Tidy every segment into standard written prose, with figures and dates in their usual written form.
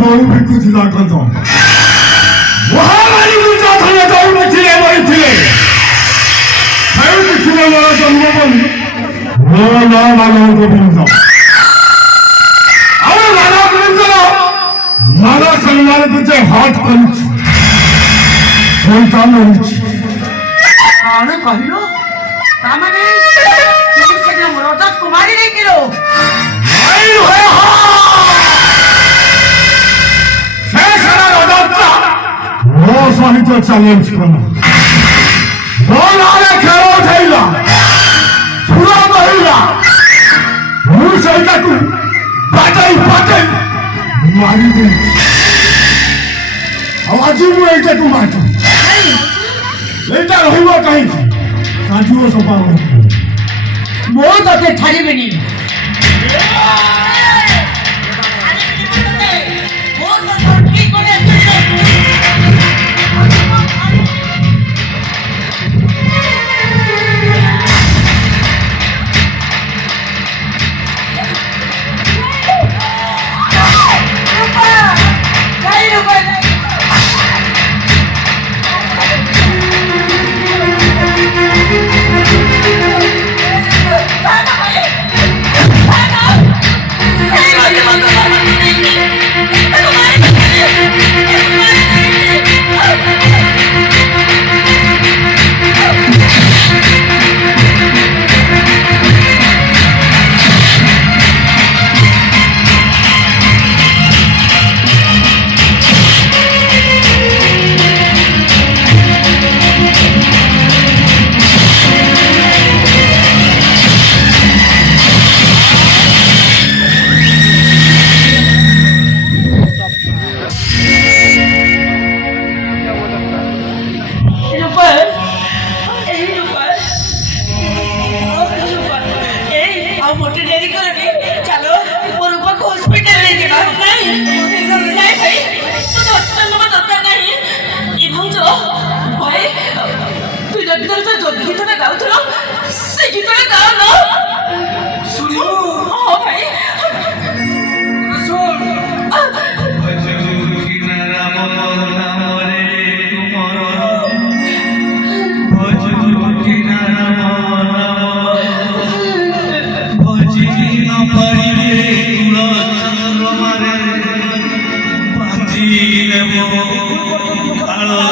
ବହୁ ବିକୁଥିଲା କତ ମହାମାରୀ ଥରେ ଦୌଡ଼ିଥିଲେ ମରିଥିଲେ ଥିଲେ ମୋର ଜନ୍ମ ବୋଲି ମୋ ନାଁ ମାନବ ଗୋବିନ୍ଦ ଆଉ ମାନବ ଗୋବିନ୍ଦର ମାନ ସମ୍ମାନକୁ ଯେ ହଟ୍ କରୁଛି ସେଇଟା ମରୁଛି କଣ କହିଲୁ ତାମାନେ ରଜତ କୁମାରୀ ନେଇକିଲୋ ମୋ ସହିତ ଚ୍ୟାଲେଞ୍ଜ କଲା ମୋ ନାଁରେ ଖେଳ ଉଠେଇଲା ସୁର କହିଲା ମୁଁ ସେଇଟାକୁ ବାଟେଇ ବାଟେଇ ମାରିଦେଇଛି ଆଉ ଆଜି ମୁଁ ଏଇଟାକୁ ମାରି ଏଇଟା ରହିବ କାହିଁକି କାଟିବ ସଫା ମୁଁ ତତେ ଛାଡ଼ିବିନି गीतटा गाउथलो से गीतटा गाओ न सुनियो हां भाई सुन भजू की राम नाम रे तुमर भजू की राम भजी न परिले तुल मारे पांजी नेमो कालो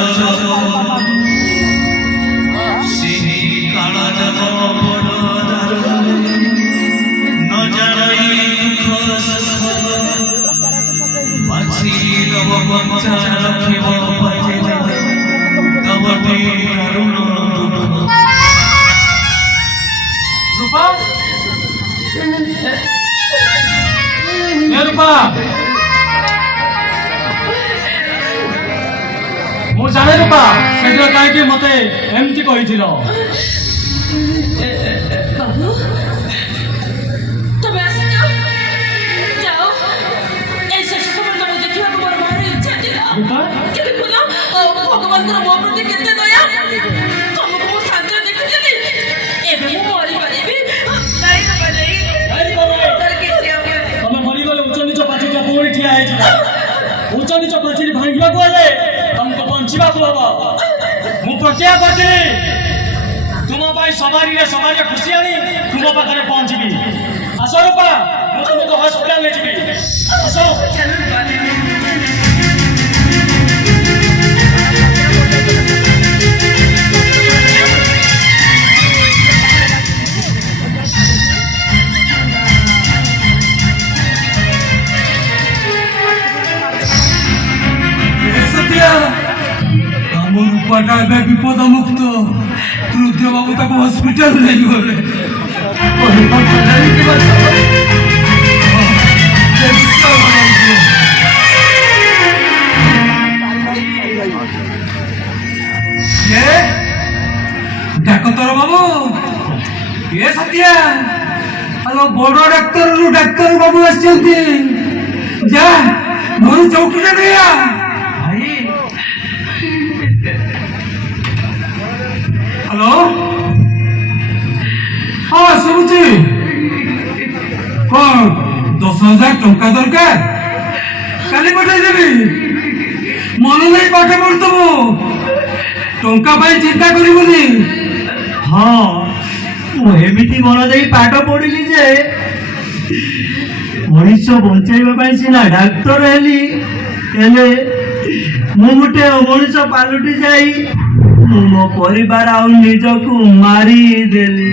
जाने रूपा से कहीं मत एमती कही भगवान मो प्रति केते दया तुमको मो शांति देखुछली एबे मो मरि परिबी नाही न पले तर केते आबे तमे मरि गले उच्च नीच पाछिका कोड़ी ठिया है उच्च नीच पाछिरी भांगिबा को आले तुमको बंचिबा को हबो मु प्रतिज्ञा करछि तुम भाई सवारी रे खुशी आनी तुम पाखरे पहुंचबी आसो रूपा मु तुमको हॉस्पिटल ले जिबी आसो चलो रूपाटा विपद मुक्त तृतीय बाबू तक हॉस्पिटल नहीं गले डाक्तर बाबू ये सत्या हेलो बड़ डाक्तर बाबू आसछन्ती जा मोर चौकी रे दिया हेलो हाँ शुभुची कौन 10,000 टंका दरकार କାଲି ପଠେଇଦେବି। ମନ ଦେଇ ପାଠ ପଢୁଥିବୁ, ଟଙ୍କା ପାଇଁ ଚିନ୍ତା କରିବୁନି। ହଁ ମୁଁ ଏମିତି ମନ ଦେଇ ପାଠ ପଢିଲି ଯେ ମଣିଷ ବଞ୍ଚେଇବା ପାଇଁ ସିନା ଡାକ୍ତର ହେଲି, ହେଲେ ମୁଁ ଗୋଟେ ମଣିଷ ପାଲଟି ଯାଇ ମୁଁ ମୋ ପରିବାର ଆଉ ନିଜକୁ ମାରିଦେଲି।